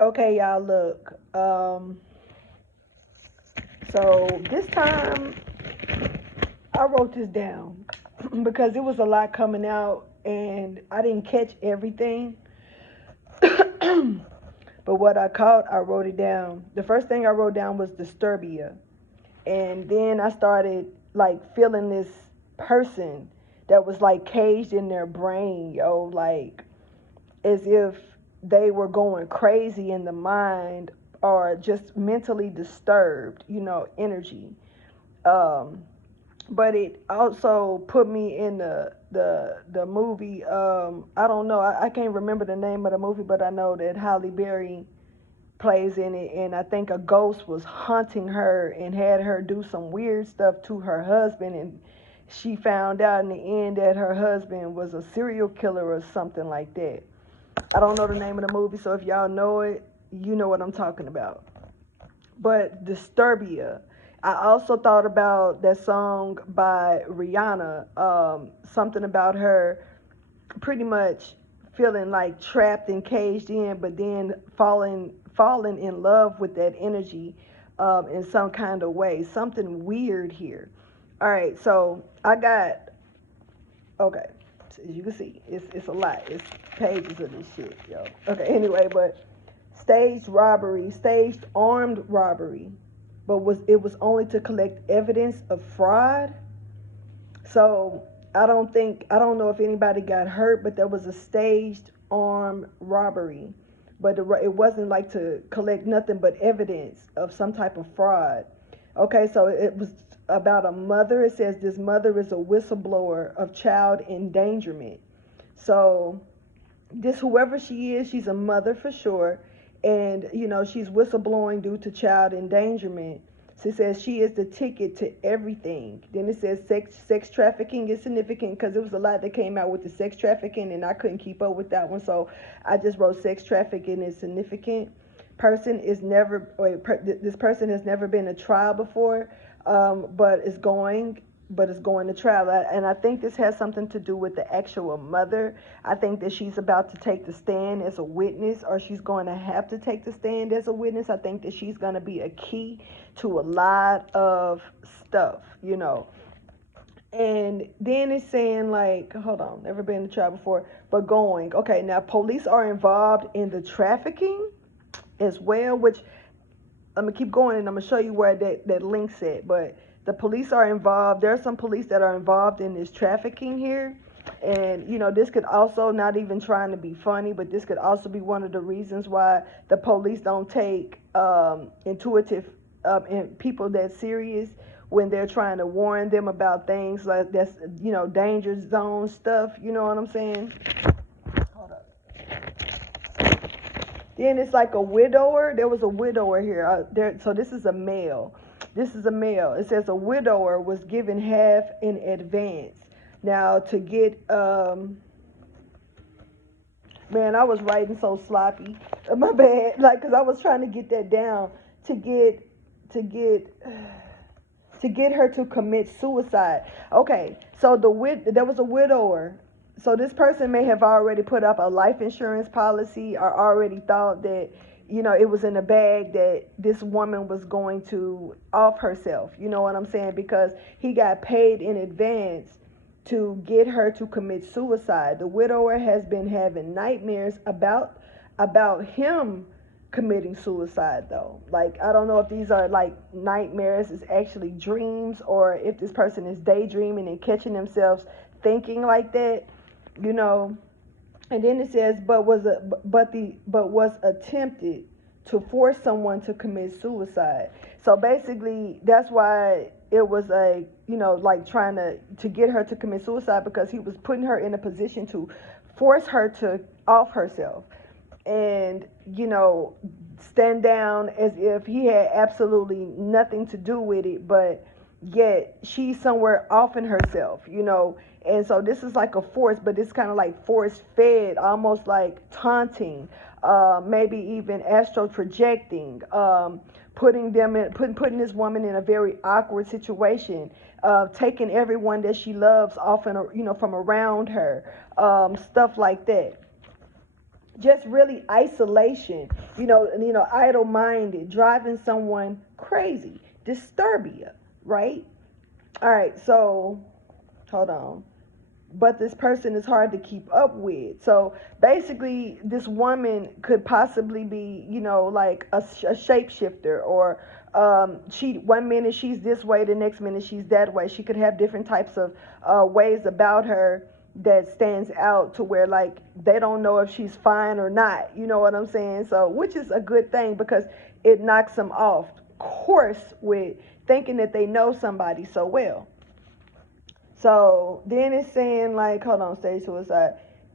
Okay, y'all, look. So this time I wrote this down because it was a lot coming out and I didn't catch everything. But what I caught, I wrote it down. The first thing I wrote down was Disturbia. And then I started like feeling this person that was like caged in their brain, yo, like as if they were going crazy in the mind or just mentally disturbed, energy. Um, but it also put me in the movie. I don't know. I can't remember the name of the movie, but I know that Halle Berry plays in it, and I think a ghost was haunting her and had her do some weird stuff to her husband, and she found out in the end that her husband was a serial killer or something like that. I don't know the name of the movie, so if y'all know it, you know what I'm talking about. But Disturbia. I also thought about that song by Rihanna, something about her pretty much feeling like trapped and caged in, but then falling in love with that energy in some kind of way. Something weird here. All right, so I got okay. So as you can see, it's a lot. It's pages of this shit, yo. Okay, anyway, but staged armed robbery, but was only to collect evidence of fraud. So I don't know if anybody got hurt, but there was a staged armed robbery, but it wasn't like to collect nothing but evidence of some type of fraud. Okay, so it was about a mother. It says this mother is a whistleblower of child endangerment. So this whoever she is, she's a mother for sure, and she's whistleblowing due to child endangerment. So it says she is the ticket to everything. Then it says sex trafficking is significant because there was a lot that came out with the sex trafficking, and I couldn't keep up with that one, so I just wrote sex trafficking is significant. Person is never, this person has never been a trial before, but is going to trial. And I think this has something to do with the actual mother. I think that she's about to take the stand as a witness, or she's going to have to take the stand as a witness. I think that she's going to be a key to a lot of stuff. And then it's saying, like, hold on, never been to trial before, but going. Okay, now police are involved in the trafficking as well, which I'm gonna keep going and I'm gonna show you where that link's at. But the police are involved. There are some police that are involved in this trafficking here. And this could also, not even trying to be funny, but this could also be one of the reasons why the police don't take intuitive and people that serious when they're trying to warn them about things like that's danger zone stuff. You know what I'm saying? Hold up. Then it's like a widower. There was a widower here. So this is a male. This is a male. It says a widower was given half in advance. Now to get man, I was writing so sloppy. My bad. Like, cause I was trying to get that down to get to get to get her to commit suicide. Okay, so there was a widower. So this person may have already put up a life insurance policy or already thought that it was in the bag that this woman was going to off herself. You know what I'm saying? Because he got paid in advance to get her to commit suicide. The widower has been having nightmares about him committing suicide though. Like, I don't know if these are like nightmares, is actually dreams, or if this person is daydreaming and catching themselves thinking like that, you know. And then it says, but was attempted to force someone to commit suicide. So basically, that's why it was like trying to get her to commit suicide, because he was putting her in a position to force her to off herself, and stand down as if he had absolutely nothing to do with it, but yet she's somewhere offing herself. And so this is like a force, but it's kind of like force fed, almost like taunting, maybe even astral projecting, putting this woman in a very awkward situation, taking everyone that she loves off and from around her, stuff like that. just really isolation, idle-minded, driving someone crazy, disturbia, right? All right, so hold on. But this person is hard to keep up with. So basically, this woman could possibly be, like a shapeshifter, or she, one minute she's this way, the next minute she's that way. She could have different types of ways about her that stands out to where, like, they don't know if she's fine or not. You know what I'm saying? So, which is a good thing because it knocks them off course with thinking that they know somebody so well. So then it's saying, like, hold on, stage suicide.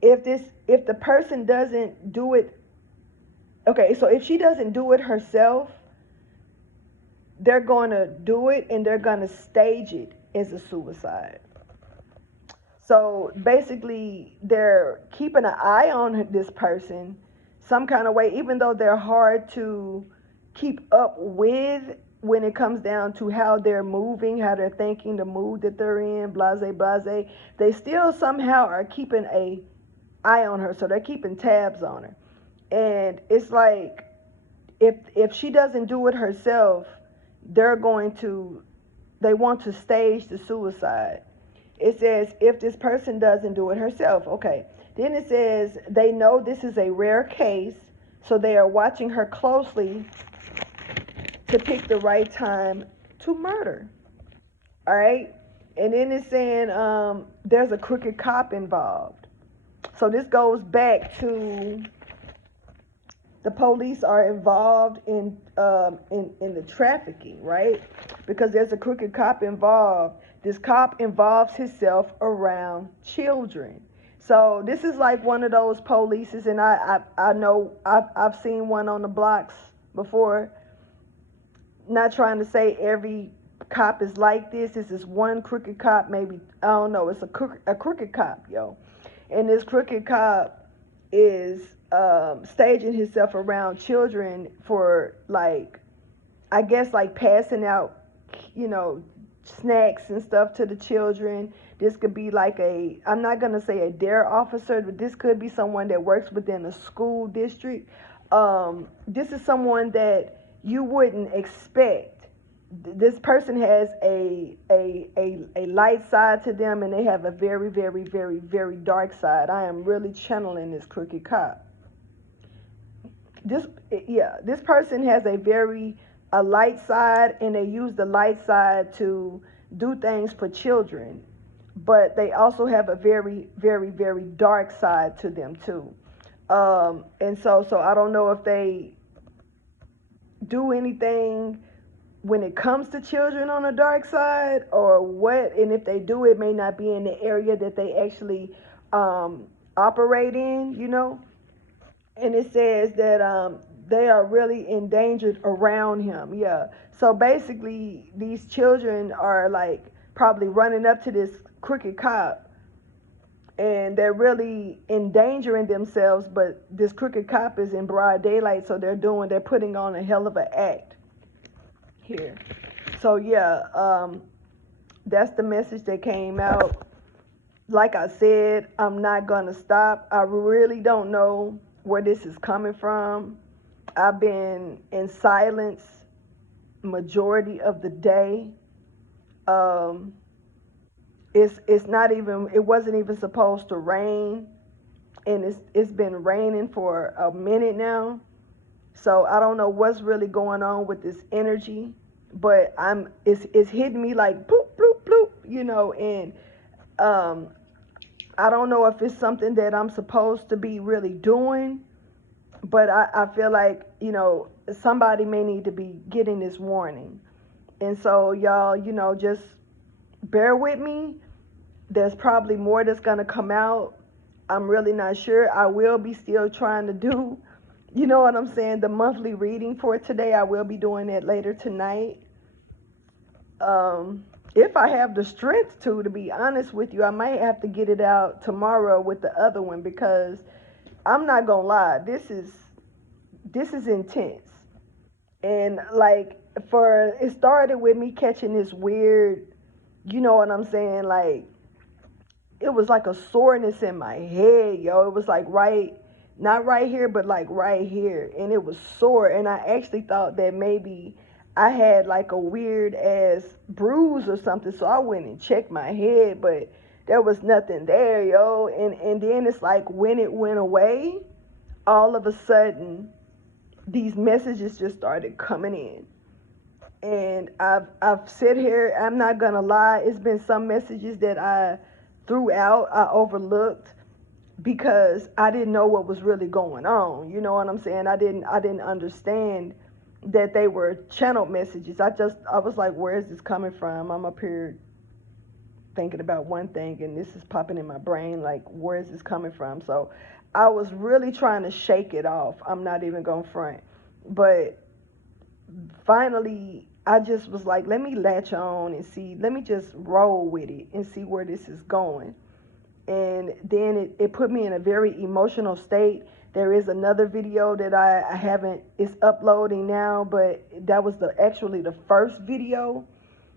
If the person doesn't do it, okay, so if she doesn't do it herself, they're going to do it and they're going to stage it as a suicide. So basically, they're keeping an eye on this person some kind of way, even though they're hard to keep up with when it comes down to how they're moving, how they're thinking, the mood that they're in, blase, blase. They still somehow are keeping a eye on her, so they're keeping tabs on her. And it's like, if she doesn't do it herself, they want to stage the suicide. It says if this person doesn't do it herself. Okay. Then it says they know this is a rare case, so they are watching her closely to pick the right time to murder. All right. And then it's saying there's a crooked cop involved. So this goes back to the police are involved in the trafficking, right? Because there's a crooked cop involved. This cop involves himself around children. So this is like one of those polices, and I know I've seen one on the blocks before. Not trying to say every cop is like this. This is one crooked cop, maybe, I don't know. It's a crooked cop, yo. And this crooked cop is staging himself around children for, like, I guess, like, passing out, snacks and stuff to the children. This could be like I'm not going to say a dare officer, but this could be someone that works within a school district. This is someone that you wouldn't expect. This person has a light side to them, and they have a very, very, very, very dark side. I am really channeling this crooked cop. This person has a light side, and they use the light side to do things for children, but they also have a very, very, very dark side to them too. And so I don't know if they do anything when it comes to children on the dark side or what, and if they do, it may not be in the area that they actually operate in. And it says that they are really endangered around him. Yeah. So basically, these children are, like, probably running up to this crooked cop, and they're really endangering themselves. But this crooked cop is in broad daylight, so they're putting on a hell of an act here. So yeah, that's the message that came out. Like I said, I'm not gonna stop. I really don't know where this is coming from. I've been in silence majority of the day. It's not even, it wasn't even supposed to rain, and it's been raining for a minute now. So I don't know what's really going on with this energy, but it's hitting me like bloop bloop bloop, and I don't know if it's something that I'm supposed to be really doing, but I feel like, somebody may need to be getting this warning. And so y'all, just bear with me. There's probably more that's going to come out. I'm really not sure. I will be still trying to do, you know what I'm saying, the monthly reading for today. I will be doing it later tonight. If I have the strength to be honest with you, I might have to get it out tomorrow with the other one, because I'm not gonna lie, this is intense. And, like, it started with me catching this weird, you know what I'm saying, like, it was like a soreness in my head, yo. It was like right not right here, but like right here, and it was sore. And I actually thought that maybe I had like a weird ass bruise or something, so I went and checked my head, but there was nothing there, yo. And then it's like when it went away, all of a sudden these messages just started coming in. And I've sit here, I'm not gonna lie, it's been some messages that I threw out, I overlooked because I didn't know what was really going on. You know what I'm saying? I didn't understand that they were channeled messages. I was like, where is this coming from? I'm up here thinking about one thing and this is popping in my brain, like, where is this coming from? So I was really trying to shake it off. I'm not even gonna front. But finally I just was like, let me latch on and see, let me just roll with it and see where this is going. And then it put me in a very emotional state. There is another video that I haven't, it's uploading now, but that was actually the first video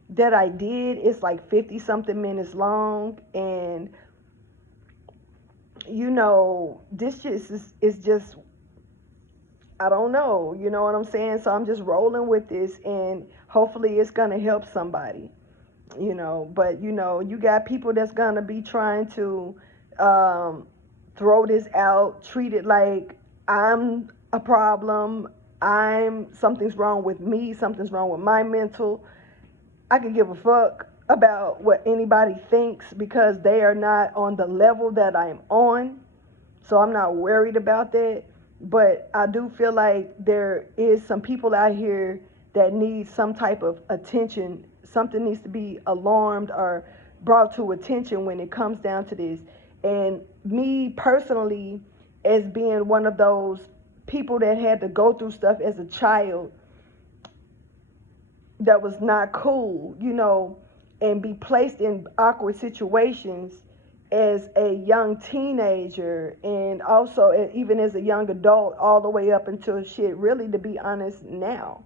that I did. It's like 50 something minutes long, and you know, this just is just, I don't know, you know what I'm saying? So I'm just rolling with this, and hopefully it's gonna help somebody, you know. But you know, you got people that's gonna be trying to um, throw this out, treat it like I'm a problem, something's wrong with me, something's wrong with my mental. I could give a fuck about what anybody thinks because they are not on the level that I'm on. So I'm not worried about that. But I do feel like there is some people out here that need some type of attention. Something needs to be alarmed or brought to attention when it comes down to this. And me personally, as being one of those people that had to go through stuff as a child that was not cool, you know, and be placed in awkward situations as a young teenager, and also even as a young adult, all the way up until shit, really, to be honest, now.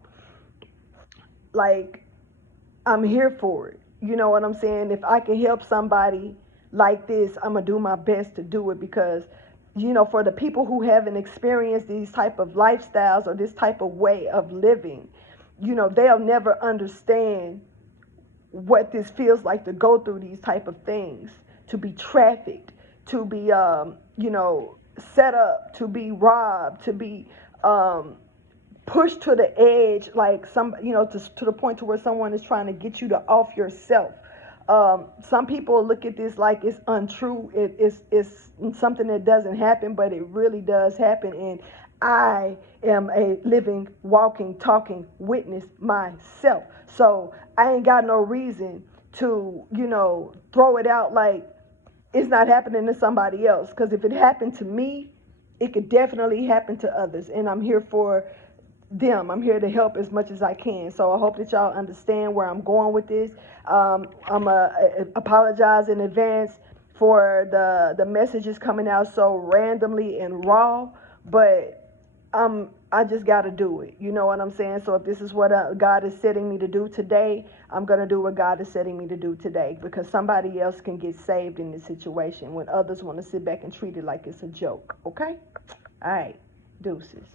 Like, I'm here for it. You know what I'm saying? If I can help somebody like this, I'm going to do my best to do it because, you know, for the people who haven't experienced these type of lifestyles or this type of way of living, you know, they'll never understand what this feels like to go through these type of things, to be trafficked, to be, you know, set up, to be robbed, to be pushed to the edge, like some, you know, to the point to where someone is trying to get you to off yourself. Some people look at this like it's untrue. It's something that doesn't happen, but it really does happen. And I am a living, walking, talking witness myself. So I ain't got no reason to, you know, throw it out like it's not happening to somebody else. Because if it happened to me, it could definitely happen to others. And I'm here for them. I'm here to help as much as I can. So I hope that y'all understand where I'm going with this. I'm apologize in advance for the messages coming out so randomly and raw, but I just got to do it. You know what I'm saying? So if this is what God is setting me to do today, I'm going to do what God is setting me to do today, because somebody else can get saved in this situation when others want to sit back and treat it like it's a joke. Okay? All right. Deuces.